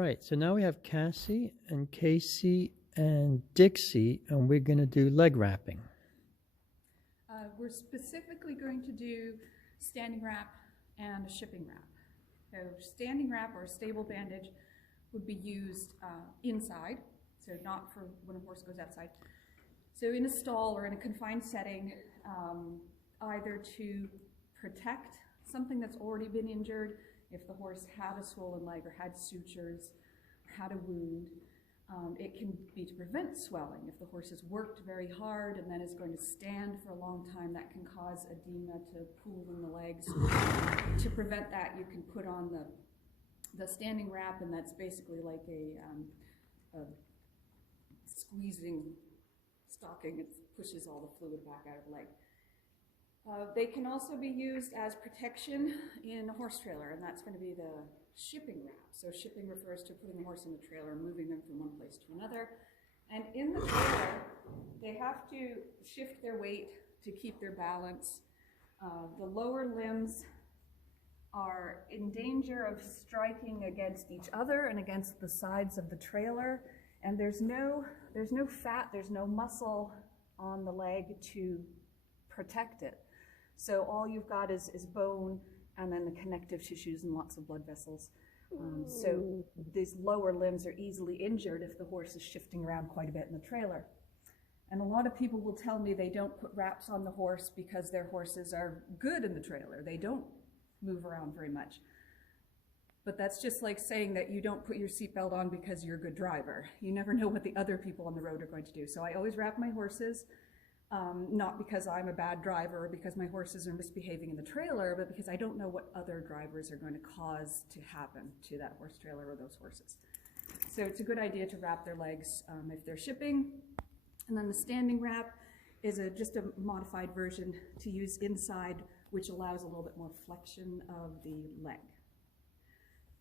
Right, so now we have Cassie and Casey and Dixie, and we're going to do leg wrapping. We're specifically going to do standing wrap and a shipping wrap. So standing wrap or a stable bandage would be used inside, so not for when a horse goes outside. So in a stall or in a confined setting, either to protect something that's already been injured, if the horse had a swollen leg or had sutures, or had a wound. It can be to prevent swelling. If the horse has worked very hard and then is going to stand for a long time, that can cause edema to pool in the legs. To prevent that, you can put on the standing wrap, and that's basically like a squeezing stocking. It pushes all the fluid back out of the leg. They can also be used as protection in a horse trailer, and that's going to be the shipping wrap. So shipping refers to putting the horse in the trailer and moving them from one place to another. And in the trailer, they have to shift their weight to keep their balance. The lower limbs are in danger of striking against each other and against the sides of the trailer. And there's no fat, there's no muscle on the leg to protect it. So all you've got is bone and then the connective tissues and lots of blood vessels. So these lower limbs are easily injured if the horse is shifting around quite a bit in the trailer. And a lot of people will tell me they don't put wraps on the horse because their horses are good in the trailer. They don't move around very much. But that's just like saying that you don't put your seatbelt on because you're a good driver. You never know what the other people on the road are going to do. So I always wrap my horses. Not because I'm a bad driver or because my horses are misbehaving in the trailer, but because I don't know what other drivers are going to cause to happen to that horse trailer or those horses. So it's a good idea to wrap their legs if they're shipping. And then the standing wrap is just a modified version to use inside, which allows a little bit more flexion of the leg.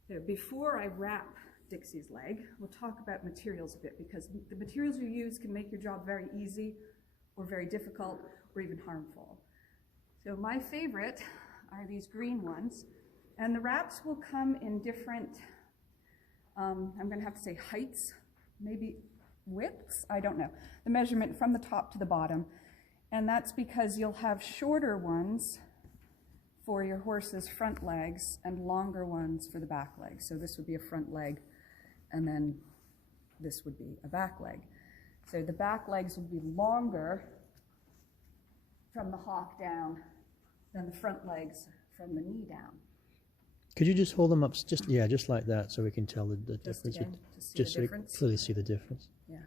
So before I wrap Dixie's leg, we'll talk about materials a bit, because the materials you use can make your job very easy or very difficult, or even harmful. So my favorite are these green ones, and the wraps will come in different, I'm gonna have to say heights, maybe widths, I don't know. The measurement from the top to the bottom, and that's because you'll have shorter ones for your horse's front legs and longer ones for the back legs. So this would be a front leg, and then this would be a back leg. So the back legs will be longer from the hock down than the front legs from the knee down. Could you just hold them up, just like that, so we can tell the difference? Just so we can clearly see the difference. Yeah.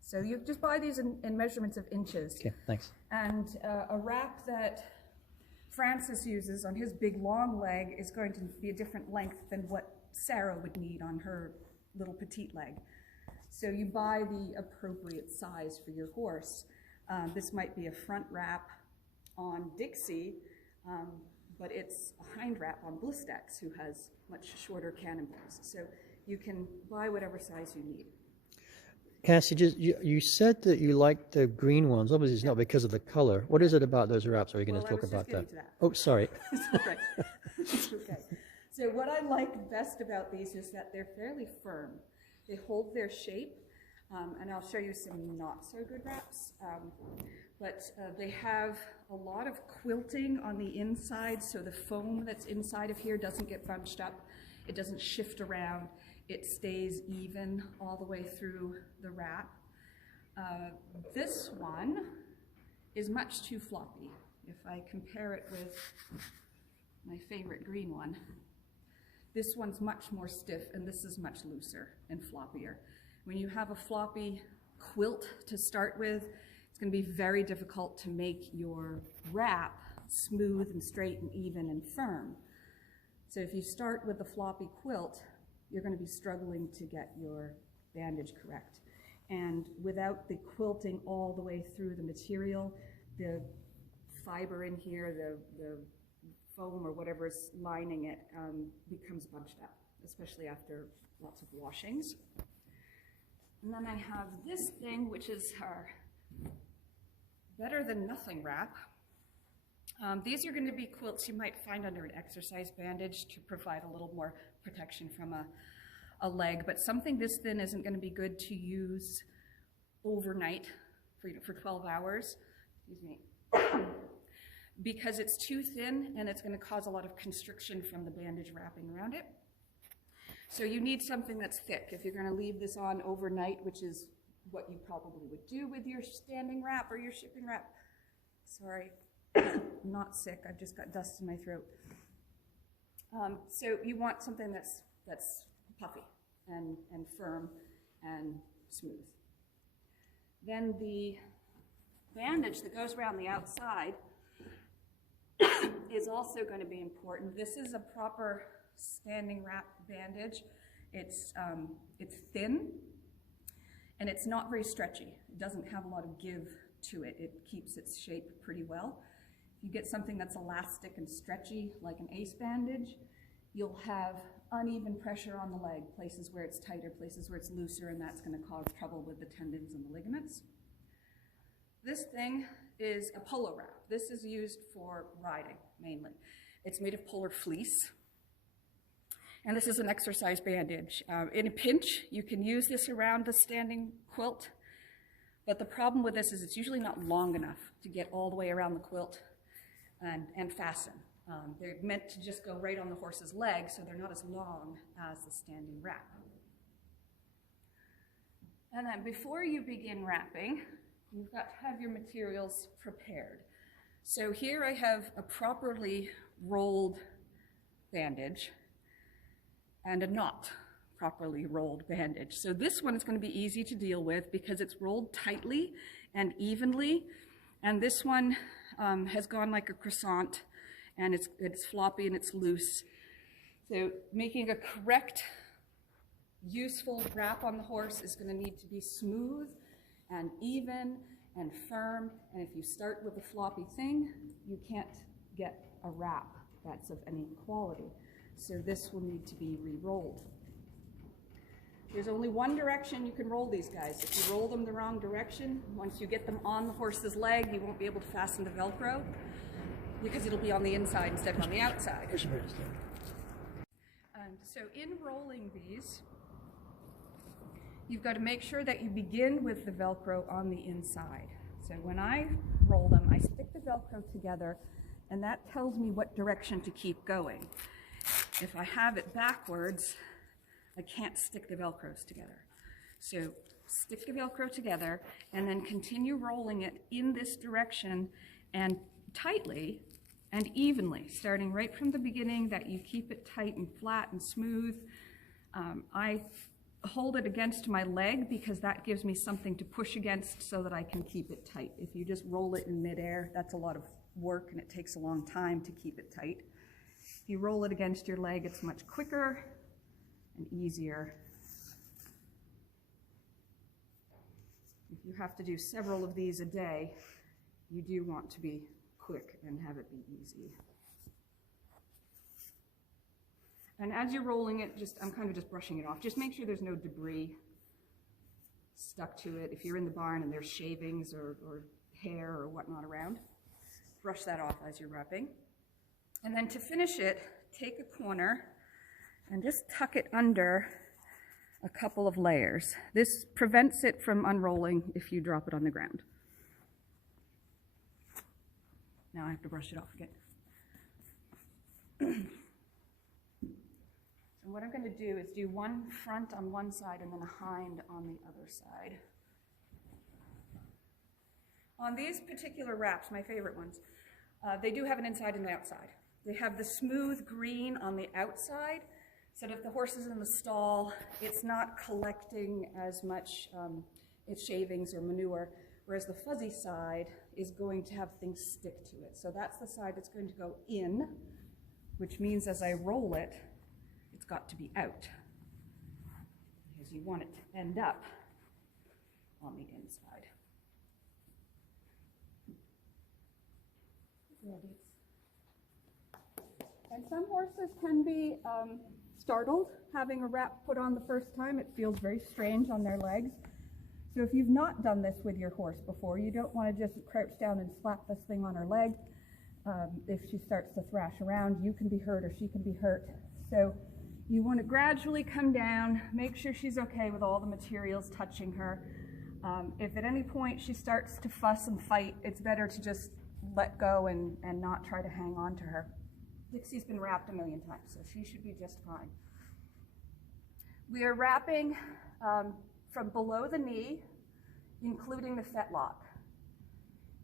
So you just buy these in measurements of inches. Okay, thanks. And a wrap that Francis uses on his big long leg is going to be a different length than what Sarah would need on her little petite leg. So you buy the appropriate size for your horse. This might be a front wrap on Dixie, but it's a hind wrap on Blistex, who has much shorter cannonballs. So you can buy whatever size you need. Cassie, you said that you like the green ones. Obviously, it's not because of the color. What is it about those wraps? Are we going to talk about that? Oh, sorry. It's okay. It's okay. So what I like best about these is that they're fairly firm. They hold their shape, and I'll show you some not so good wraps. But they have a lot of quilting on the inside, so the foam that's inside of here doesn't get bunched up. It doesn't shift around. It stays even all the way through the wrap. This one is much too floppy. If I compare it with my favorite green one, this one's much more stiff, and this is much looser and floppier. When you have a floppy quilt to start with, it's going to be very difficult to make your wrap smooth and straight and even and firm. So if you start with a floppy quilt, you're going to be struggling to get your bandage correct. And without the quilting all the way through the material, the fiber in here, the foam or whatever's lining it becomes bunched up, especially after lots of washings. And then I have this thing, which is our better than nothing wrap. These are going to be quilts you might find under an exercise bandage to provide a little more protection from a a leg, but something this thin isn't going to be good to use overnight for 12 hours, excuse me, because it's too thin and it's going to cause a lot of constriction from the bandage wrapping around it. So you need something that's thick. If you're going to leave this on overnight, which is what you probably would do with your standing wrap or your shipping wrap. Sorry, I'm not sick, I've just got dust in my throat. So you want something that's puffy and firm and smooth. Then the bandage that goes around the outside is also going to be important. This is a proper standing wrap bandage. It's thin and it's not very stretchy. It doesn't have a lot of give to it. It keeps its shape pretty well. If you get something that's elastic and stretchy, like an ace bandage, you'll have uneven pressure on the leg, places where it's tighter, places where it's looser, and that's going to cause trouble with the tendons and the ligaments. This thing is a polo wrap. This is used for riding, mainly. It's made of polar fleece. And this is an exercise bandage. In a pinch, you can use this around the standing quilt, but the problem with this is it's usually not long enough to get all the way around the quilt and fasten. They're meant to just go right on the horse's leg, so they're not as long as the standing wrap. And then before you begin wrapping, you've got to have your materials prepared. So here I have a properly rolled bandage and a not properly rolled bandage. So this one is going to be easy to deal with because it's rolled tightly and evenly, and this one has gone like a croissant, and it's floppy and it's loose. So making a correct, useful wrap on the horse is going to need to be smooth and even and firm, and if you start with a floppy thing, you can't get a wrap that's of any quality. So this will need to be re-rolled. There's only one direction you can roll these guys. If you roll them the wrong direction, once you get them on the horse's leg, you won't be able to fasten the Velcro because it'll be on the inside instead of on the outside. So in rolling these, you've got to make sure that you begin with the Velcro on the inside. So when I roll them, I stick the Velcro together, and that tells me what direction to keep going. If I have it backwards, I can't stick the Velcros together. So stick the Velcro together and then continue rolling it in this direction and tightly and evenly, starting right from the beginning, that you keep it tight and flat and smooth. I hold it against my leg because that gives me something to push against so that I can keep it tight. If you just roll it in midair, that's a lot of work and it takes a long time to keep it tight. If you roll it against your leg, it's much quicker and easier. If you have to do several of these a day, you do want to be quick and have it be easy. And as you're rolling it, I'm kind of just brushing it off. Just make sure there's no debris stuck to it. If you're in the barn and there's shavings or hair or whatnot around, brush that off as you're wrapping. And then to finish it, take a corner and just tuck it under a couple of layers. This prevents it from unrolling if you drop it on the ground. Now I have to brush it off again. And what I'm going to do is do one front on one side and then a hind on the other side. On these particular wraps, my favorite ones, they do have an inside and an outside. They have the smooth green on the outside, so that if the horse is in the stall, it's not collecting as much its shavings or manure, whereas the fuzzy side is going to have things stick to it. So that's the side that's going to go in, which means as I roll it, it's got to be out, because you want it to end up on the inside. And some horses can be startled having a wrap put on the first time. It feels very strange on their legs. So if you've not done this with your horse before, you don't want to just crouch down and slap this thing on her leg. If she starts to thrash around, you can be hurt or she can be hurt. So You want to gradually come down, make sure she's okay with all the materials touching her. If at any point she starts to fuss and fight, it's better to just let go and not try to hang on to her. Dixie's been wrapped a million times, so she should be just fine. We are wrapping from below the knee, including the fetlock.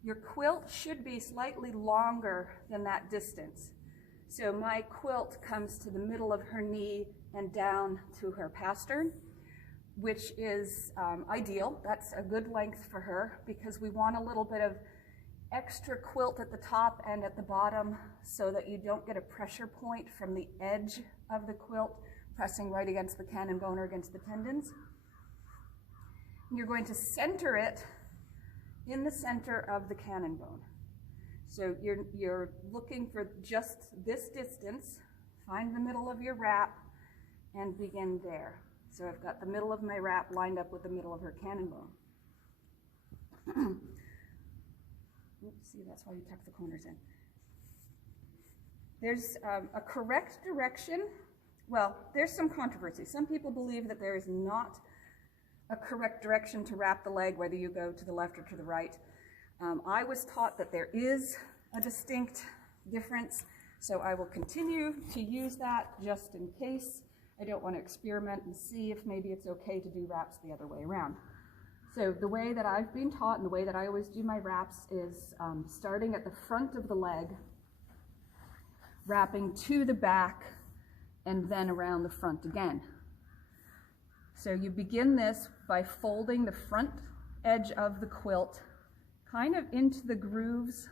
Your quilt should be slightly longer than that distance. So my quilt comes to the middle of her knee and down to her pastern, which is ideal. That's a good length for her because we want a little bit of extra quilt at the top and at the bottom so that you don't get a pressure point from the edge of the quilt pressing right against the cannon bone or against the tendons. And you're going to center it in the center of the cannon bone. So you're looking for just this distance, find the middle of your wrap, and begin there. So I've got the middle of my wrap lined up with the middle of her cannon bone. Oops, see, that's why you tuck the corners in. There's a correct direction. Well, there's some controversy. Some people believe that there is not a correct direction to wrap the leg, whether you go to the left or to the right. I was taught that there is a distinct difference, so I will continue to use that just in case. I don't want to experiment and see if maybe it's okay to do wraps the other way around. So the way that I've been taught and the way that I always do my wraps is starting at the front of the leg, wrapping to the back, and then around the front again. So you begin this by folding the front edge of the quilt kind of into the grooves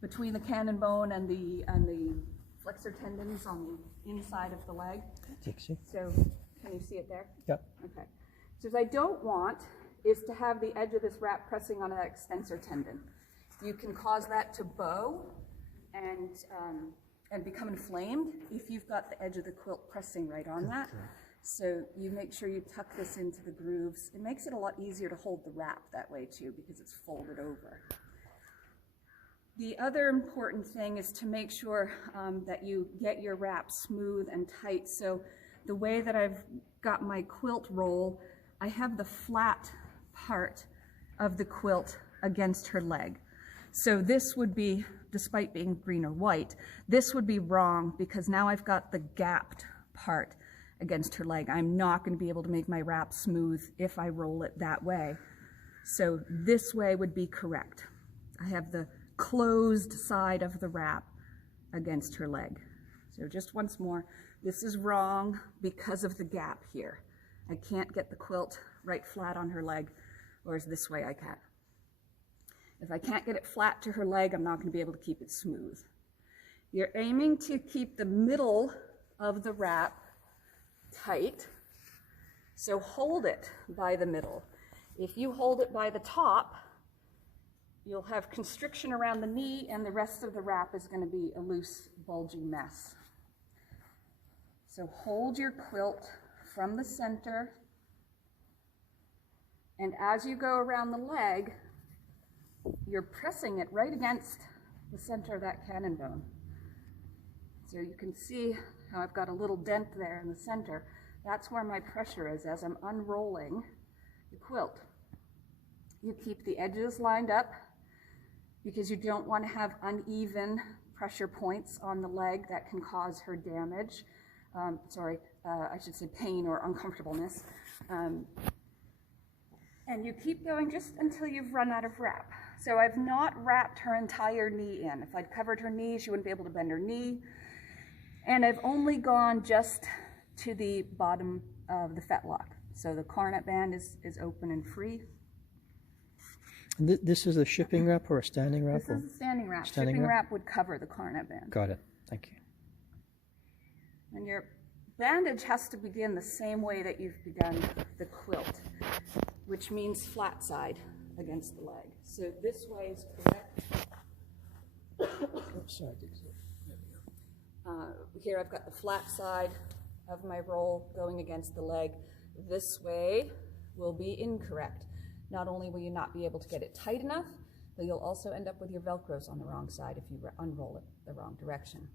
between the cannon bone and the flexor tendons on the inside of the leg. Dixie. So can you see it there? Yep. Okay. So what I don't want is to have the edge of this wrap pressing on an extensor tendon. You can cause that to bow and become inflamed if you've got the edge of the quilt pressing right on that. So you make sure you tuck this into the grooves. It makes it a lot easier to hold the wrap that way too because it's folded over. The other important thing is to make sure that you get your wrap smooth and tight. So the way that I've got my quilt roll, I have the flat part of the quilt against her leg. So this would be, despite being green or white, this would be wrong because now I've got the gapped part against her leg. I'm not going to be able to make my wrap smooth if I roll it that way. So this way would be correct. I have the closed side of the wrap against her leg. So just once more, this is wrong because of the gap here. I can't get the quilt right flat on her leg, whereas this way I can. If I can't get it flat to her leg, I'm not going to be able to keep it smooth. You're aiming to keep the middle of the wrap tight, so hold it by the middle. If you hold it by the top, you'll have constriction around the knee and the rest of the wrap is going to be a loose, bulging mess. So hold your quilt from the center, and as you go around the leg, you're pressing it right against the center of that cannon bone. So you can see how I've got a little dent there in the center. That's where my pressure is as I'm unrolling the quilt. You keep the edges lined up because you don't want to have uneven pressure points on the leg that can cause her damage. I should say pain or uncomfortableness. And you keep going just until you've run out of wrap. So I've not wrapped her entire knee in. If I'd covered her knee, she wouldn't be able to bend her knee. And I've only gone just to the bottom of the fetlock. So the coronet band is open and free. And this is a shipping wrap or a standing wrap? This is a standing wrap. Standing shipping wrap? wrap would cover the coronet band. Got it. Thank you. And your bandage has to begin the same way that you've begun the quilt, which means flat side against the leg. So this way is correct. Oops, sorry, Dixie. Here I've got the flat side of my roll going against the leg. This way will be incorrect. Not only will you not be able to get it tight enough, but you'll also end up with your Velcros on the wrong side if you unroll it the wrong direction.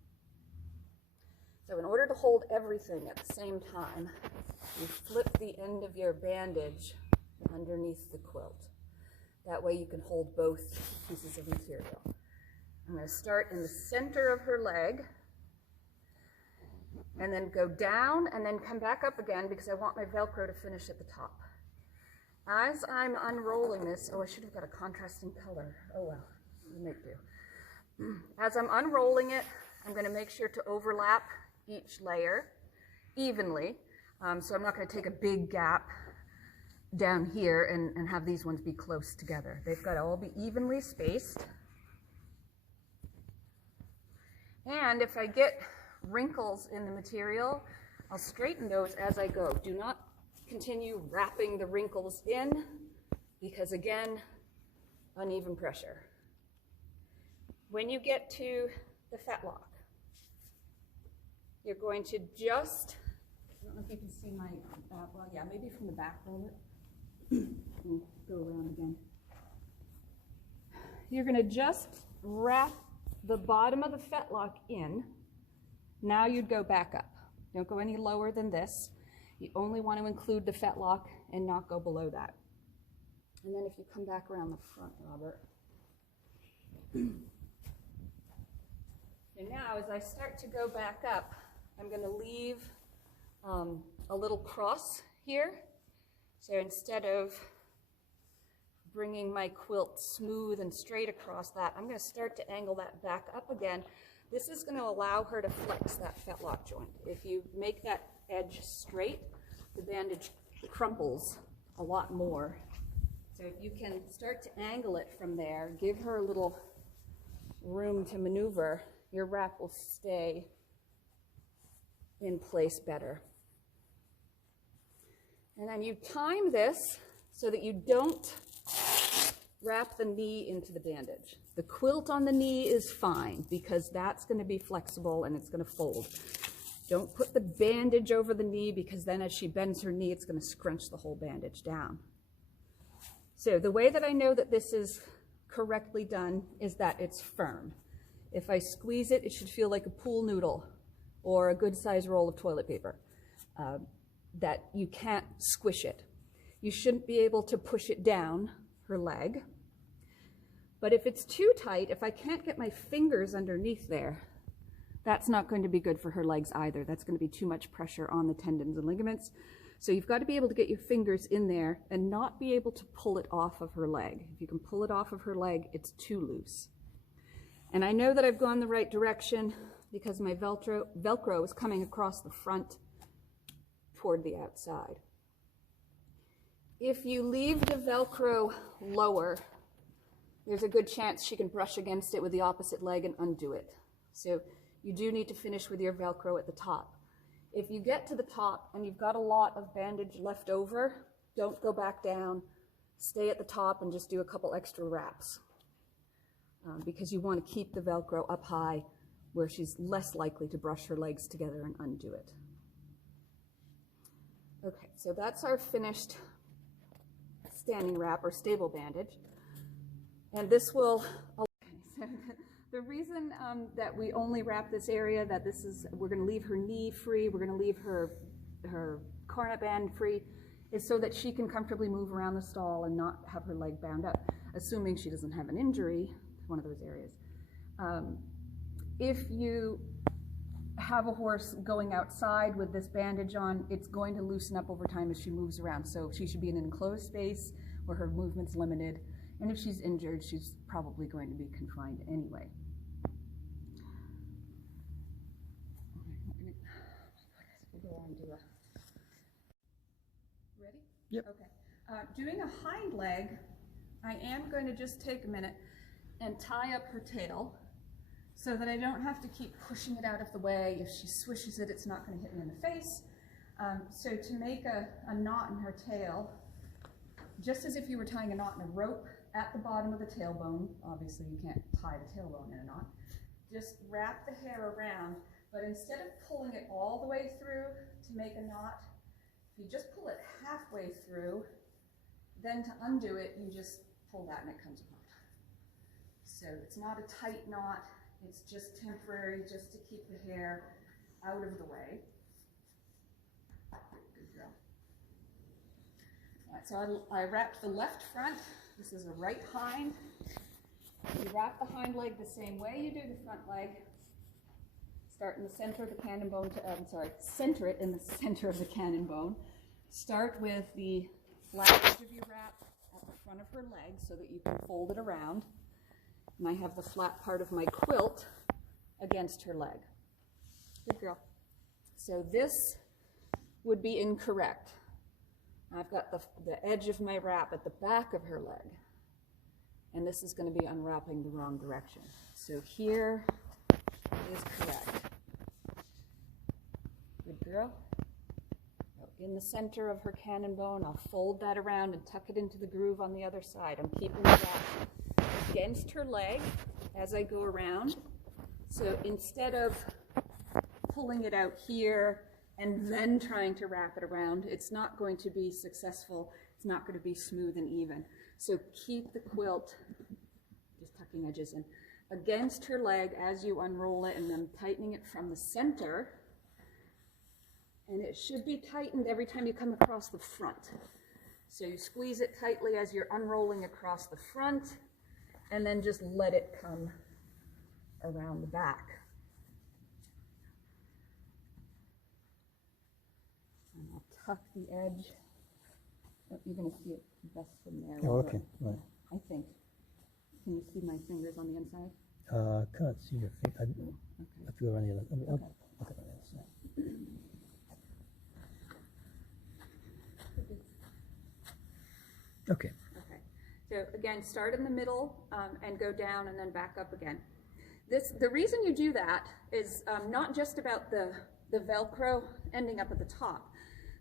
So in order to hold everything at the same time, you flip the end of your bandage underneath the quilt. That way you can hold both pieces of material. I'm going to start in the center of her leg, and then go down and then come back up again because I want my Velcro to finish at the top. As I'm unrolling this, oh, I should have got a contrasting color. Oh well, we'll make do. As I'm unrolling it, I'm going to make sure to overlap each layer evenly. So I'm not going to take a big gap down here and have these ones be close together. They've got to all be evenly spaced. And if I get wrinkles in the material, I'll straighten those as I go. Do not continue wrapping the wrinkles in because, again, uneven pressure. When you get to the fetlock, you're going to just, I don't know if you can see my, well, yeah, maybe from the back a little bit. We'll go around again. You're going to just wrap the bottom of the fetlock in. Now you'd go back up. Don't go any lower than this. You only want to include the fetlock and not go below that. And then if you come back around the front, Robert. And now as I start to go back up, I'm going to leave a little cross here. So instead of bringing my quilt smooth and straight across that, I'm going to start to angle that back up again. This is going to allow her to flex that fetlock joint. If you make that edge straight, the bandage crumples a lot more. So if you can start to angle it from there, give her a little room to maneuver, your wrap will stay in place better. And then you time this so that you don't wrap the knee into the bandage. The quilt on the knee is fine because that's going to be flexible and it's going to fold. Don't put the bandage over the knee because then as she bends her knee, it's going to scrunch the whole bandage down. So the way that I know that this is correctly done is that it's firm. If I squeeze it, it should feel like a pool noodle or a good size roll of toilet paper, that you can't squish it. You shouldn't be able to push it down her leg. But if it's too tight, if I can't get my fingers underneath there, that's not going to be good for her legs either. That's going to be too much pressure on the tendons and ligaments. So you've got to be able to get your fingers in there and not be able to pull it off of her leg. If you can pull it off of her leg, it's too loose. And I know that I've gone the right direction because my Velcro is coming across the front toward the outside. If you leave the Velcro lower, there's a good chance she can brush against it with the opposite leg and undo it. So you do need to finish with your Velcro at the top. If you get to the top and you've got a lot of bandage left over, don't go back down. Stay at the top and just do a couple extra wraps because you want to keep the Velcro up high where she's less likely to brush her legs together and undo it. Okay, so that's our finished standing wrap or stable bandage. And this will, the reason that we only wrap this area, that this is, we're going to leave her knee free, we're going to leave her cornet band free, is so that she can comfortably move around the stall and not have her leg bound up, assuming she doesn't have an injury, one of those areas. If you have a horse going outside with this bandage on, it's going to loosen up over time as she moves around. So she should be in an enclosed space where her movement's limited. And if she's injured, she's probably going to be confined anyway. Ready? Yep. Okay. Doing a hind leg, I am going to just take a minute and tie up her tail so that I don't have to keep pushing it out of the way. If she swishes it, it's not going to hit me in the face. So to make a knot in her tail, just as if you were tying a knot in a rope at the bottom of the tailbone, obviously you can't tie the tailbone in a knot, just wrap the hair around, but instead of pulling it all the way through to make a knot, if you just pull it halfway through, then to undo it, you just pull that and it comes apart. So it's not a tight knot, it's just temporary, just to keep the hair out of the way. Good girl. All right, so I wrapped the left front. This is a right hind. You wrap the hind leg the same way you do the front leg. Start in the center of the cannon bone. Center it in the center of the cannon bone. Start with the flat edge of your wrap at the front of her leg so that you can fold it around. And I have the flat part of my quilt against her leg. Good girl. So this would be incorrect. I've got the edge of my wrap at the back of her leg. And this is going to be unwrapping the wrong direction. So here is correct. Good girl. In the center of her cannon bone, I'll fold that around and tuck it into the groove on the other side. I'm keeping the wrap against her leg as I go around. So instead of pulling it out here and then trying to wrap it around, it's not going to be successful. It's not going to be smooth and even. So keep the quilt, just tucking edges in, against her leg as you unroll it, and then tightening it from the center. And it should be tightened every time you come across the front. So you squeeze it tightly as you're unrolling across the front, and then just let it come around the back. And I'll tuck the edge. Oh, you're going to see it best from there. Oh, okay, right. I think. Can you see my fingers on the inside? Can't see your feet. I feel around the other. Okay. Look at the other side. Okay. Okay. So again, start in the middle and go down and then back up again. The reason you do that is not just about the Velcro ending up at the top.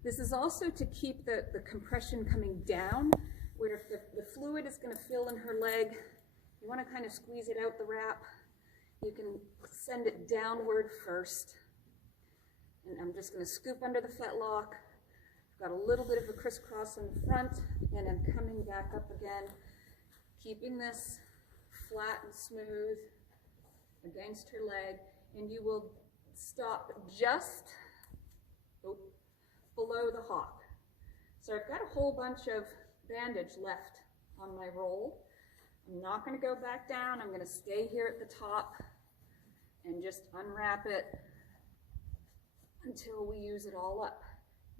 This is also to keep the compression coming down, where if the fluid is going to fill in her leg, you want to kind of squeeze it out the wrap. You can send it downward first. And I'm just going to scoop under the fetlock. Got a little bit of a crisscross in the front, and I'm coming back up again, keeping this flat and smooth against her leg, and you will stop just below the hock. So I've got a whole bunch of bandage left on my roll. I'm not going to go back down. I'm going to stay here at the top and just unwrap it until we use it all up.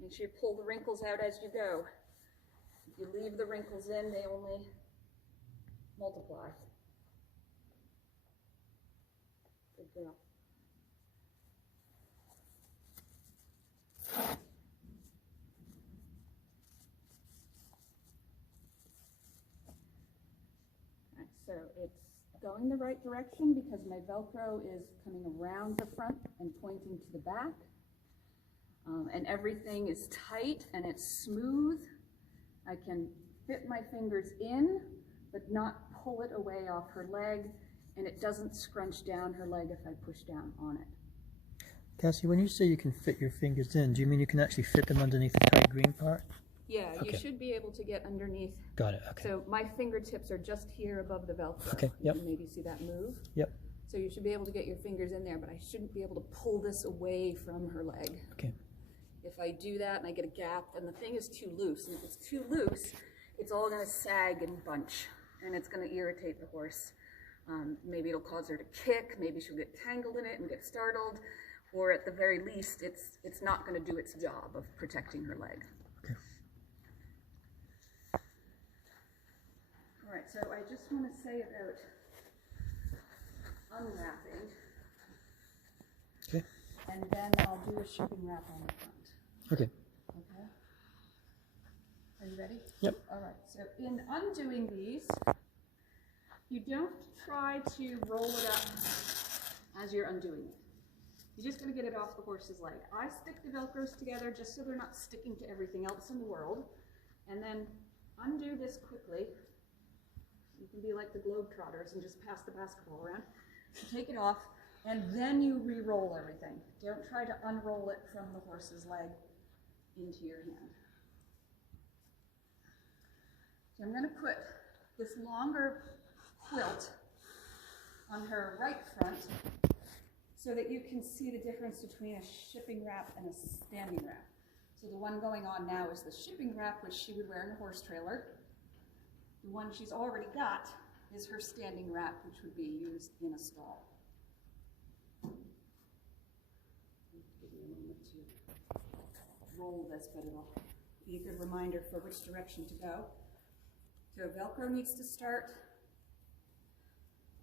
Make sure you pull the wrinkles out as you go. If you leave the wrinkles in, they only multiply. Good girl. Right, so it's going the right direction because my Velcro is coming around the front and pointing to the back. And everything is tight and it's smooth. I can fit my fingers in, but not pull it away off her leg, and it doesn't scrunch down her leg if I push down on it. Cassie, when you say you can fit your fingers in, do you mean you can actually fit them underneath the tight green part? Yeah, okay. You should be able to get underneath. Got it, okay. So my fingertips are just here above the Velcro. Okay, yep. You can maybe see that move. Yep. So you should be able to get your fingers in there, but I shouldn't be able to pull this away from her leg. Okay. If I do that and I get a gap, then the thing is too loose. And if it's too loose, it's all going to sag and bunch, and it's going to irritate the horse. Maybe it'll cause her to kick. Maybe she'll get tangled in it and get startled. Or at the very least, it's not going to do its job of protecting her leg. Okay. All right, so I just want to say about unwrapping. Okay. And then I'll do a shipping wrap on the front. Okay. Okay. Are you ready? Yep. All right. So in undoing these, you don't try to roll it up as you're undoing it. You're just going to get it off the horse's leg. I stick the Velcros together just so they're not sticking to everything else in the world. And then undo this quickly. You can be like the Globetrotters and just pass the basketball around. Take it off. And then you re-roll everything. Don't try to unroll it from the horse's leg into your hand. So I'm going to put this longer quilt on her right front so that you can see the difference between a shipping wrap and a standing wrap. So the one going on now is the shipping wrap, which she would wear in a horse trailer. The one she's already got is her standing wrap, which would be used in a stall. Give me a moment to roll this, but it'll be a good reminder for which direction to go. So Velcro needs to start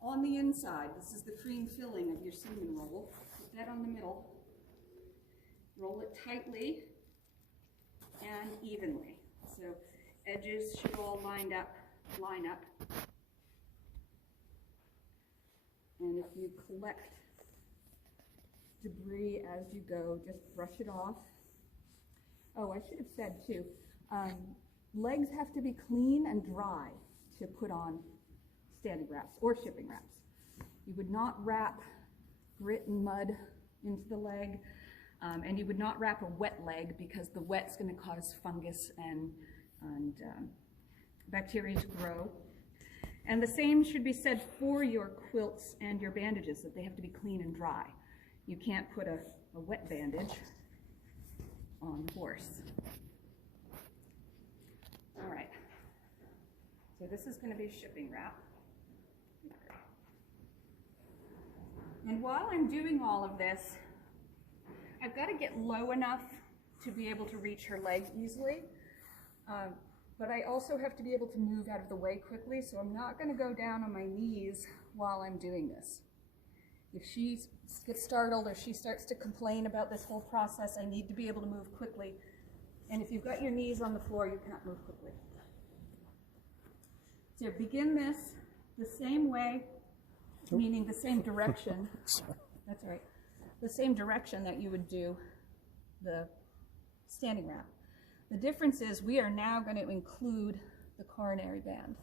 on the inside. This is the cream filling of your cinnamon roll. Put that on the middle. Roll it tightly and evenly. So edges should all line up. And if you collect debris as you go, just brush it off. Oh, I should have said too, legs have to be clean and dry to put on standing wraps or shipping wraps. You would not wrap grit and mud into the leg, and you would not wrap a wet leg because the wet's going to cause fungus and bacteria to grow. And the same should be said for your quilts and your bandages, that they have to be clean and dry. You can't put a wet bandage on the horse. All right, so this is going to be shipping wrap. And while I'm doing all of this, I've got to get low enough to be able to reach her leg easily, but I also have to be able to move out of the way quickly, so I'm not going to go down on my knees while I'm doing this. If she gets startled or she starts to complain about this whole process, I need to be able to move quickly. And if you've got your knees on the floor, you can't move quickly. So begin this the same way, meaning the same direction. That's right. The same direction that you would do the standing wrap. The difference is we are now going to include the coronary band.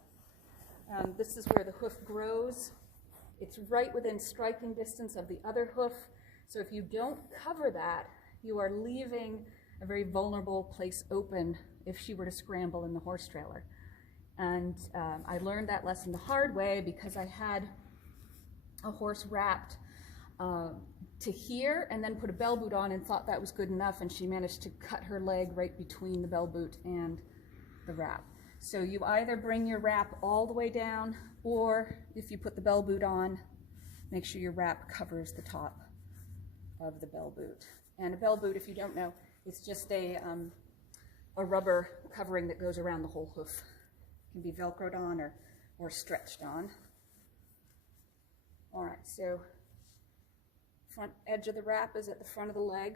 This is where the hoof grows. It's right within striking distance of the other hoof. So if you don't cover that, you are leaving a very vulnerable place open if she were to scramble in the horse trailer. And I learned that lesson the hard way because I had a horse wrapped to here and then put a bell boot on and thought that was good enough, and she managed to cut her leg right between the bell boot and the wrap. So you either bring your wrap all the way down, or if you put the bell boot on, make sure your wrap covers the top of the bell boot. And a bell boot, if you don't know, it's just a rubber covering that goes around the whole hoof. It can be Velcroed on or stretched on. All right, so front edge of the wrap is at the front of the leg.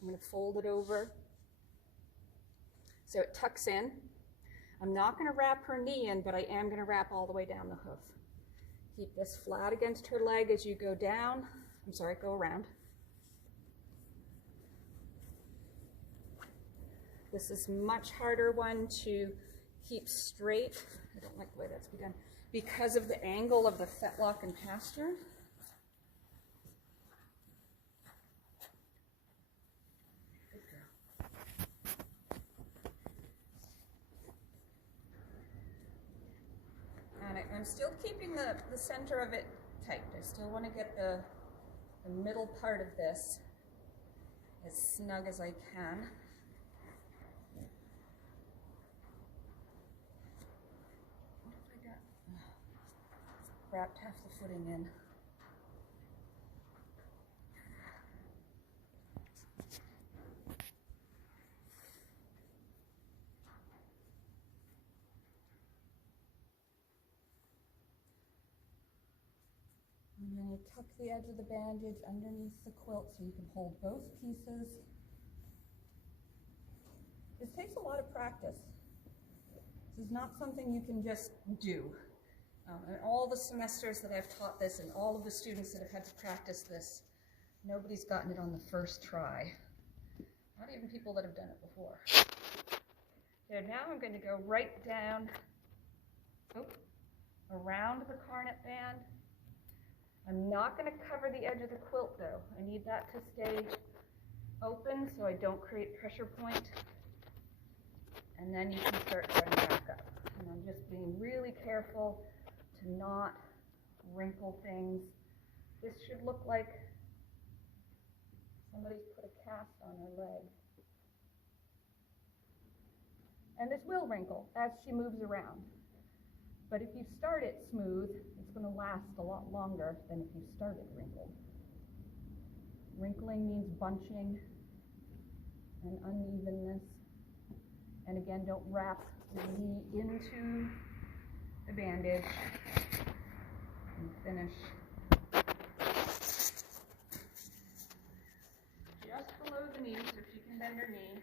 I'm going to fold it over so it tucks in. I'm not going to wrap her knee in, but I am going to wrap all the way down the hoof. Keep this flat against her leg as you go down. Go around. This is much harder one to keep straight. I don't like the way that's begun because of the angle of the fetlock and pastern. And I'm still keeping the center of it tight. I still want to get the middle part of this as snug as I can. What have I got? Wrapped half the footing in. And then you tuck the edge of the bandage underneath the quilt so you can hold both pieces. This takes a lot of practice. This is not something you can just do. And all the semesters that I've taught this and all of the students that have had to practice this, nobody's gotten it on the first try. Not even people that have done it before. So now I'm going to go right down, around the cornet band. I'm not going to cover the edge of the quilt though. I need that to stay open so I don't create pressure point. And then you can start going back up. And I'm just being really careful to not wrinkle things. This should look like Somebody's put a cast on her leg. And this will wrinkle as she moves around. But if you start it smooth, it's going to last a lot longer than if you start it wrinkled. Wrinkling means bunching and unevenness. And again, don't wrap the knee into the bandage and finish just below the knee so she can bend her knee.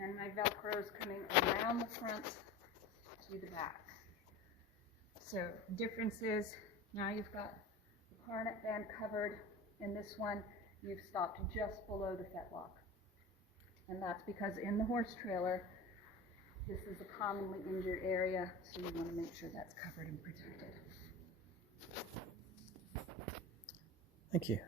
And my Velcro is coming around the front to the back. So difference is now you've got the harness band covered. In this one, you've stopped just below the fetlock. And that's because in the horse trailer, this is a commonly injured area, so you want to make sure that's covered and protected. Thank you.